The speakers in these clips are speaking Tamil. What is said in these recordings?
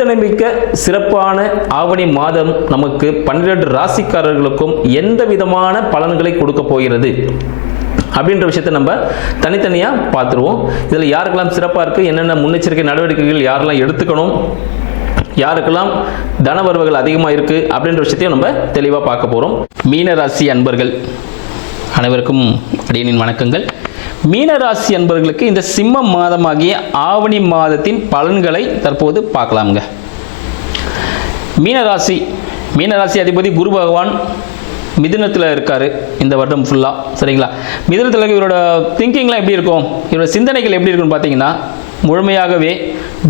மிக்க சிறப்பான ஆவணி மாதம் நமக்கு பன்னிரண்டு ராசிக்காரர்களுக்கும் எந்த விதமான பலன்களை கொடுக்க போகிறது? அப்படின்ற விஷயத்தை நம்ம தனித்தனியாக பார்த்துருவோம். இதில் யாருக்கெல்லாம் சிறப்பாக இருக்குது என்னென்ன முன்னெச்சரிக்கை நடவடிக்கைகள் யாரெல்லாம் எடுத்துக்கணும்? யாருக்கெல்லாம் தனவரவுகள் அதிகமாக இருக்குது அப்படின்ற விஷயத்தையும் நம்ம தெளிவாக பார்க்க போகிறோம் மீனராசி அன்பர்கள் அனைவருக்கும் அடியனின் வணக்கங்கள். மீனராசி என்பவர்களுக்கு இந்த சிம்ம மாதமாகிய ஆவணி மாதத்தின் பலன்களை தற்போது பார்க்கலாமுங்க. மீனராசி மீனராசி அதிபதி குரு பகவான் மிதுனத்தில் இருக்கார் இந்த வருடம் ஃபுல்லாக சரிங்களா? மிதுனத்தில் இருக்க இவரோட திங்கிங்லாம் எப்படி இருக்கும்? இவரோட சிந்தனைகள் எப்படி இருக்கும்னு பார்த்தீங்கன்னா முழுமையாகவே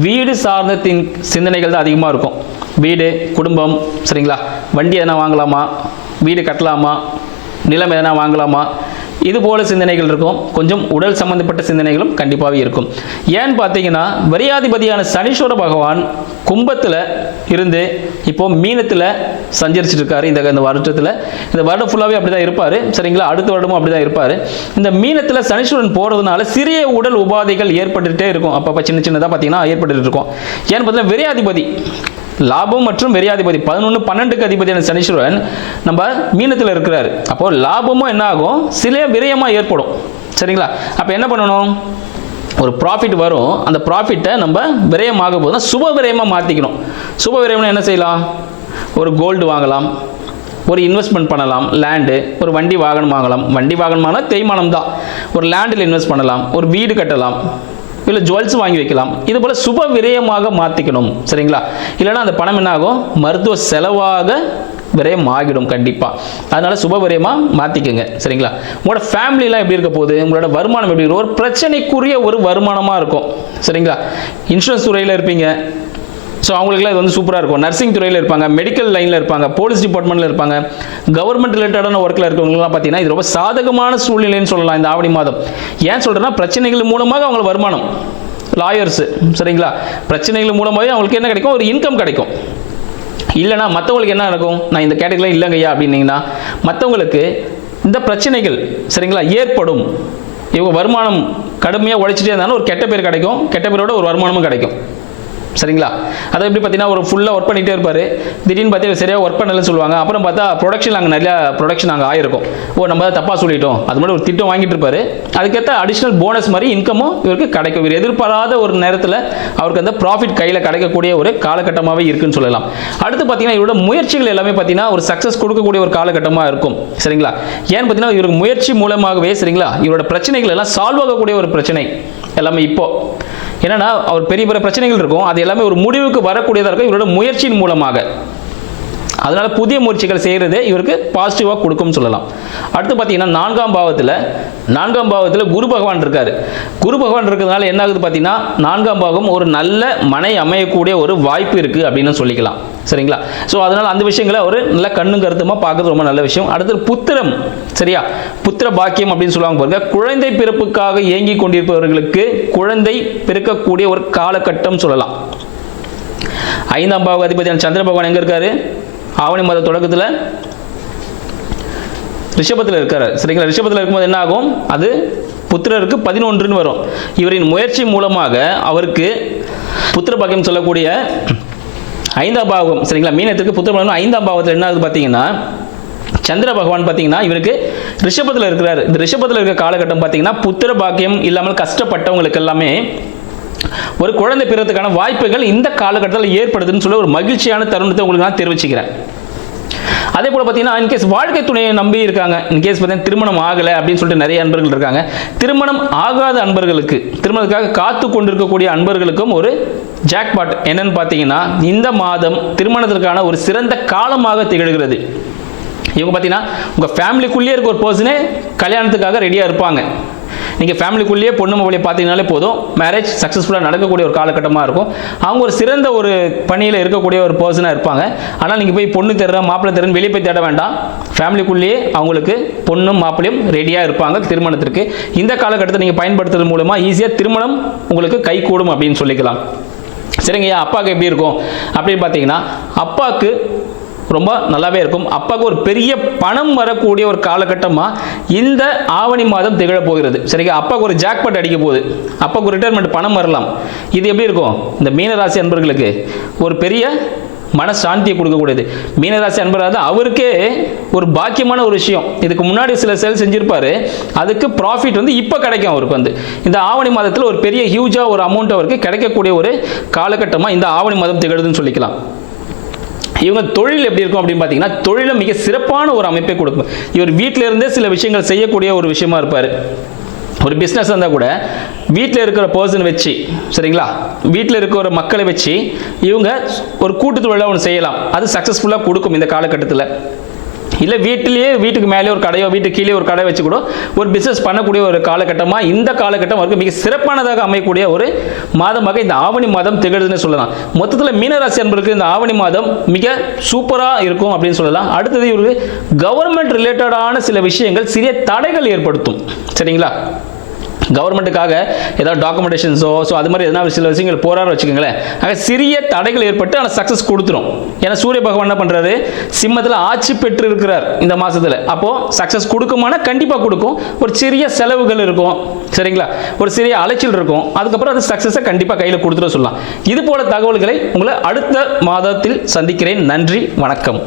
வீடு சார்ந்த திங் சிந்தனைகள் தான் அதிகமாக இருக்கும். வீடு குடும்பம் சரிங்களா? வண்டி எதனா வாங்கலாமா? வீடு கட்டலாமா? நிலம் எதனா வாங்கலாமா? இது போல சிந்தனைகள் இருக்கும். கொஞ்சம் உடல் சம்பந்தப்பட்ட சிந்தனைகளும் கண்டிப்பாகவே இருக்கும். ஏன்னு பார்த்தீங்கன்னா வரியாதிபதியான சனீஸ்வர பகவான் கும்பத்தில் இருந்து இப்போ மீனத்தில் சஞ்சரிச்சிட்டு இருக்காரு இந்த இந்த வருடத்தில். இந்த வருடம் ஃபுல்லாகவே அப்படி தான் இருப்பார். சரிங்களா? அடுத்த வருடமும் அப்படி தான் இருப்பார். இந்த மீனத்தில் சனீஸ்வரன் போகிறதுனால சிறிய உடல் உபாதைகள் ஏற்பட்டுகிட்டே இருக்கும். அப்பப்போ சின்ன சின்னதாக பார்த்தீங்கன்னா ஏற்பட்டுகிட்டு இருக்கும். ஏன்னு பார்த்தீங்கன்னா விரையாதிபதி லாபம் மற்றும் வெறியாதிபதி பதினொன்று பன்னெண்டுக்கு அதிபதியான சனீஸ்வரன் நம்ம மீனத்தில் இருக்கிறார். அப்போ லாபமும் என்ன ஆகும்? சில விரயமாக ஏற்படும். சரிங்களா? அப்போ என்ன பண்ணணும்? ஒரு ப்ராஃபிட் வரும். அந்த ப்ராஃபிட்டை நம்ம விரயமாக போதும். சுப விரயமாக மாற்றிக்கணும் சுப விரயம்னா என்ன செய்யலாம்? ஒரு கோல்டு வாங்கலாம். ஒரு இன்வெஸ்ட்மெண்ட் பண்ணலாம். லேண்டு ஒரு வண்டி வாகனம் வாங்கலாம். வண்டி வாகனமான தேய்மானம் தான். ஒரு லேண்டில் இன்வெஸ்ட் பண்ணலாம். ஒரு வீடு கட்டலாம். இல்லை ஜுவல்ஸ் வாங்கி வைக்கலாம். இது போல் சுப விரயமாக மாற்றிக்கணும் சரிங்களா? இல்லைன்னா அந்த பணம் என்ன ஆகும் மருத்துவ செலவாக விரயம் ஆகிடும் கண்டிப்பாக அதனால சுப விரயமாக மாற்றிக்கோங்க சரிங்களா? உங்களோட ஃபேமிலிலாம் எப்படி இருக்க போகுது? உங்களோட வருமானம் எப்படி இருக்கும்? ஒரு பிரச்சனைக்குரிய ஒரு வருமானமாக இருக்கும். சரிங்களா? இன்சூரன்ஸ் துறையில் இருப்பீங்க. ஸோ அவங்களுக்குலாம் இது வந்து சூப்பராக இருக்கும். நர்சிங் துறையில் இருப்பாங்க மெடிக்கல் லைனில் இருப்பாங்க போலீஸ் டிபார்ட்மெண்ட்டில் இருப்பாங்க கவர்மெண்ட் ரிலேட்டடான ஒர்க்கில் இருக்கிறவங்களாம் பார்த்தீங்கன்னா இது ரொம்ப சாதகமான சூழ்நிலைன்னு சொல்லலாம் இந்த ஆவணி மாதம். ஏன் சொல்கிறேன்னா பிரச்சனைகள் மூலமாக அவங்களுக்கு வருமானம். லாயர்ஸு சரிங்களா? பிரச்சனைகள் மூலமாகவே அவங்களுக்கு என்ன கிடைக்கும்? ஒரு இன்கம் கிடைக்கும். இல்லைனா மற்றவங்களுக்கு என்ன நடக்கும்? நான் இந்த கேட்டகரியில் இல்லைங்கய்யா அப்படின்னீங்கன்னா மற்றவங்களுக்கு இந்த பிரச்சனைகள் சரிங்களா ஏற்படும். இவங்க வருமானம் கடுமையாக உழைச்சிட்டே இருந்தாலும் ஒரு கெட்ட பேர் கிடைக்கும். கெட்ட பேரோட ஒரு வருமானமும் கிடைக்கும். சரிங்களா? அதை எப்படி பார்த்தீங்கன்னா ஒரு ஃபுல்லாக ஒர்க் பண்ணிகிட்டே இருப்பார். திடீர்னு பார்த்தீங்கன்னா சரியாக ஒர்க் பண்ணலன்னு சொல்லுவாங்க. அப்புறம் பார்த்தா ப்ரொடக்ஷன் அங்கே நிறையா ப்ரொடக்ஷன் அங்கே ஆயிருக்கும். ஓ நம்ம தப்பாக சொல்லிட்டோம். அது மாதிரி ஒரு திட்டம் வாங்கிட்டு இருப்பாரு. அதுக்கேற்ற அடிஷ்னல் போனஸ் மாதிரி இன்கமும் இவருக்கு கிடைக்கும். இவர் எதிர்பாராத ஒரு நேரத்தில் அவருக்கு அந்த ப்ராஃபிட் கையில் கிடைக்கக்கூடிய ஒரு காலகட்டமாகவே இருக்குன்னு சொல்லலாம். அடுத்து பார்த்தீங்கன்னா இவரோட முயற்சிகள் எல்லாமே பார்த்தீங்கன்னா ஒரு சக்ஸஸ் கொடுக்கக்கூடிய ஒரு காலகட்டமாக இருக்கும். சரிங்களா? ஏன்னு பார்த்தீங்கன்னா இவருக்கு முயற்சி மூலமாகவே சரிங்களா? இவரோட பிரச்சனைகள் எல்லாம் சால்வ் ஆகக்கூடிய ஒரு பிரச்சனை. எல்லாமே இப்போ. என்னன்னா அவர் பெரிய பெரிய பிரச்சனைகள் இருக்கும். அது எல்லாமே ஒரு முடிவுக்கு வரக்கூடியதாக இருக்கும். இவரோட முயற்சியின் மூலமாக. அதனால புதிய முயற்சிகள் செய்கிறது இவருக்கு பாசிட்டிவாக கொடுக்கும்னு சொல்லலாம். அடுத்து பார்த்தீங்கன்னா நான்காம் பாவத்தில் நான்காம் பாவத்தில் குரு பகவான் இருக்கார். குரு பகவான் இருக்கிறதுனால என்ன ஆகுது பார்த்தீங்கன்னா நான்காம் பாவம் ஒரு நல்ல மனை அமையக்கூடிய ஒரு வாய்ப்பு இருக்குது அப்படின்னு சொல்லிக்கலாம். சரிங்களா? ஸோ அதனால் அந்த விஷயங்களை ஒரு நல்ல கண்ணும் கருத்துமா பார்க்கறது ரொம்ப நல்ல விஷயம். அடுத்தது புத்திரம். சரியா? புத்திர பாக்கியம் அப்படின்னு சொல்லுவாங்க பாருங்க. குழந்தை பிறப்புக்காக ஏங்கி கொண்டிருப்பவர்களுக்கு குழந்தை பிறக்கக்கூடிய ஒரு காலகட்டம் சொல்லலாம். ஐந்தாம் பாவ அதிபதியான சந்திர பகவான் எங்க இருக்காரு? ஆவணி மாத தொடக்கத்தில் ரிஷபத்தில் இருக்கிறார் சரிங்களா? ரிஷபத்தில் இருக்கும்போது என்ன ஆகும்? அது புத்திரருக்கு பதினொன்றுன்னு வரும். இவரின் முயற்சி மூலமாக அவருக்கு புத்திர பாக்கியம் சொல்லக்கூடிய ஐந்தாம் பாவம். சரிங்களா? மீனத்துக்கு புத்திர பாகம் ஐந்தாம் பாவத்தில் என்ன ஆகுது பார்த்தீங்கன்னா சந்திர பகவான் பார்த்தீங்கன்னா இவருக்கு ரிஷபத்தில் இருக்கிறார். இந்த ரிஷபத்தில் இருக்கிற காலகட்டம் பார்த்தீங்கன்னா புத்திர பாக்கியம் இல்லாமல் கஷ்டப்பட்டவங்களுக்கு எல்லாமே ஒரு குழந்தை பிறத்துக்கான வாய்ப்புகள் இந்த காலகட்டத்தில் ஏற்படுதுன்னு சொல்லி ஒரு மகிழ்ச்சியான தருணத்தை உங்களுக்கு நான் தெரிவிச்சுக்கிறேன். அதே போல் பார்த்தீங்கன்னா இன்கேஸ் வாழ்க்கை துணையை நம்பி இருக்காங்க இன்கேஸ் பார்த்தீங்கன்னா திருமணம் ஆகலை அப்படின்னு சொல்லிட்டு நிறைய அன்பர்கள் இருக்காங்க. திருமணம் ஆகாத அன்பர்களுக்கு திருமணத்துக்காக காத்து கொண்டிருக்கக்கூடிய அன்பர்களுக்கும் ஒரு ஜாக்பாட் என்னன்னு பார்த்தீங்கன்னா இந்த மாதம் திருமணத்திற்கான ஒரு சிறந்த காலமாக திகழ்கிறது. இவங்க பார்த்தீங்கன்னா உங்கள் ஃபேமிலிக்குள்ளேயே இருக்க ஒரு பர்சனே கல்யாணத்துக்காக ரெடியாக இருப்பாங்க. நீங்கள் ஃபேமிலிக்குள்ளேயே பொண்ணு மொழியை பார்த்தீங்கனாலே போதும். மேரேஜ் சக்ஸஸ்ஃபுல்லாக நடக்கக்கூடிய ஒரு காலகட்டமாக இருக்கும். அவங்க ஒரு சிறந்த ஒரு பணியில் இருக்கக்கூடிய ஒரு பர்சனாக இருப்பாங்க. ஆனால் நீங்கள் போய் பொண்ணு தேடுற மாப்பிள்ளை தேடுறன்னு வெளியே போய் தேட வேண்டாம். ஃபேமிலிக்குள்ளேயே அவங்களுக்கு பொண்ணும் மாப்பிளையும் ரெடியாக இருப்பாங்க திருமணத்திற்கு. இந்த காலகட்டத்தை நீங்கள் பயன்படுத்துறது மூலமாக ஈஸியாக திருமணம் உங்களுக்கு கை கூடும் அப்படின்னு சொல்லிக்கலாம். சரிங்கய்யா அப்பாவுக்கு எப்படி இருக்கும்? அப்படின்னு பார்த்தீங்கன்னா அப்பாவுக்கு ரொம்ப நல்லாவே இருக்கும். அப்பாவுக்கு ஒரு பெரிய பணம் வரக்கூடிய ஒரு காலகட்டமாக இந்த ஆவணி மாதம் திகழப் போகிறது சரிங்க? அப்பாவுக்கு ஒரு ஜாக்பாட் அடிக்க போகுது அப்பாவுக்கு ஒரு ரிட்டையர்மெண்ட் பணம் வரலாம். இது எப்படி இருக்கும்? இந்த மீனராசி அன்பர்களுக்கு ஒரு பெரிய மனசாந்தியை கொடுக்கக்கூடியது. மீனராசி அன்பராக அவருக்கே ஒரு பாக்கியமான ஒரு விஷயம். இதுக்கு முன்னாடி சில செல் செஞ்சிருப்பாரு. அதுக்கு ப்ராஃபிட் வந்து இப்போ கிடைக்கும் அவருக்கு வந்து. இந்த ஆவணி மாதத்தில் ஒரு பெரிய ஹியூஜாக ஒரு அமௌண்ட் அவருக்கு கிடைக்கக்கூடிய ஒரு காலகட்டமாக இந்த ஆவணி மாதம் திகழுதுன்னு சொல்லிக்கலாம். இவங்க தொழில் எப்படி இருக்கும் அப்படின்னு பார்த்தீங்கன்னா தொழிலும் மிக சிறப்பான ஒரு அமைப்பை கொடுக்கும். இவர் வீட்டில் இருந்தே சில விஷயங்கள் செய்யக்கூடிய ஒரு விஷயமா இருப்பார். ஒரு பிஸ்னஸ் இருந்தால் கூட வீட்டில் இருக்கிற பர்சன் வச்சு சரிங்களா? வீட்டில் இருக்கிற மக்களை வச்சு இவங்க ஒரு கூட்டு தொழிலாக ஒன்று செய்யலாம். அது சக்ஸஸ்ஃபுல்லாக கொடுக்கும் இந்த காலகட்டத்தில். இல்லை வீட்டிலேயே வீட்டுக்கு மேலே ஒரு கடையோ வீட்டுக்கு கீழே ஒரு கடை வச்சு கூட ஒரு பிஸ்னஸ் பண்ணக்கூடிய ஒரு காலகட்டமாக இந்த காலகட்டம் வரைக்கும் மிக சிறப்பானதாக அமையக்கூடிய ஒரு மாதமாக இந்த ஆவணி மாதம் திகழ்துன்னு சொல்லலாம். மொத்தத்தில் மீனராசி அன்பருக்கு இந்த ஆவணி மாதம் மிக சூப்பராக இருக்கும் அப்படின்னு சொல்லலாம். அடுத்தது இவருக்கு கவர்மெண்ட் ரிலேட்டடான சில விஷயங்கள் சிறிய தடைகள் ஏற்படுத்தும். சரிங்களா? கவர்மெண்ட்டுக்காக ஏதாவது டாக்குமெண்டேஷன்ஸோ ஸோ அது மாதிரி எதனா சில விஷயங்கள் போராட வச்சுக்கோங்களேன். ஆக சிறிய தடைகள் ஏற்பட்டு ஆனால் சக்ஸஸ் கொடுத்துரும். ஏன்னா சூரிய பகவான் என்ன பண்ணுறாரு சிம்மத்தில் ஆட்சி பெற்று இருக்கிறார் இந்த மாதத்தில் அப்போது சக்ஸஸ் கொடுக்குமானா கண்டிப்பாக கொடுக்கும். ஒரு சிறிய செலவுகள் இருக்கும். சரிங்களா? ஒரு சிறிய அலைச்சல் இருக்கும். அதுக்கப்புறம் அது சக்ஸஸை கண்டிப்பாக கையில் கொடுத்துட சொல்லலாம். இது போல தகவல்களை உங்களை அடுத்த மாதத்தில் சந்திக்கிறேன். நன்றி வணக்கம்.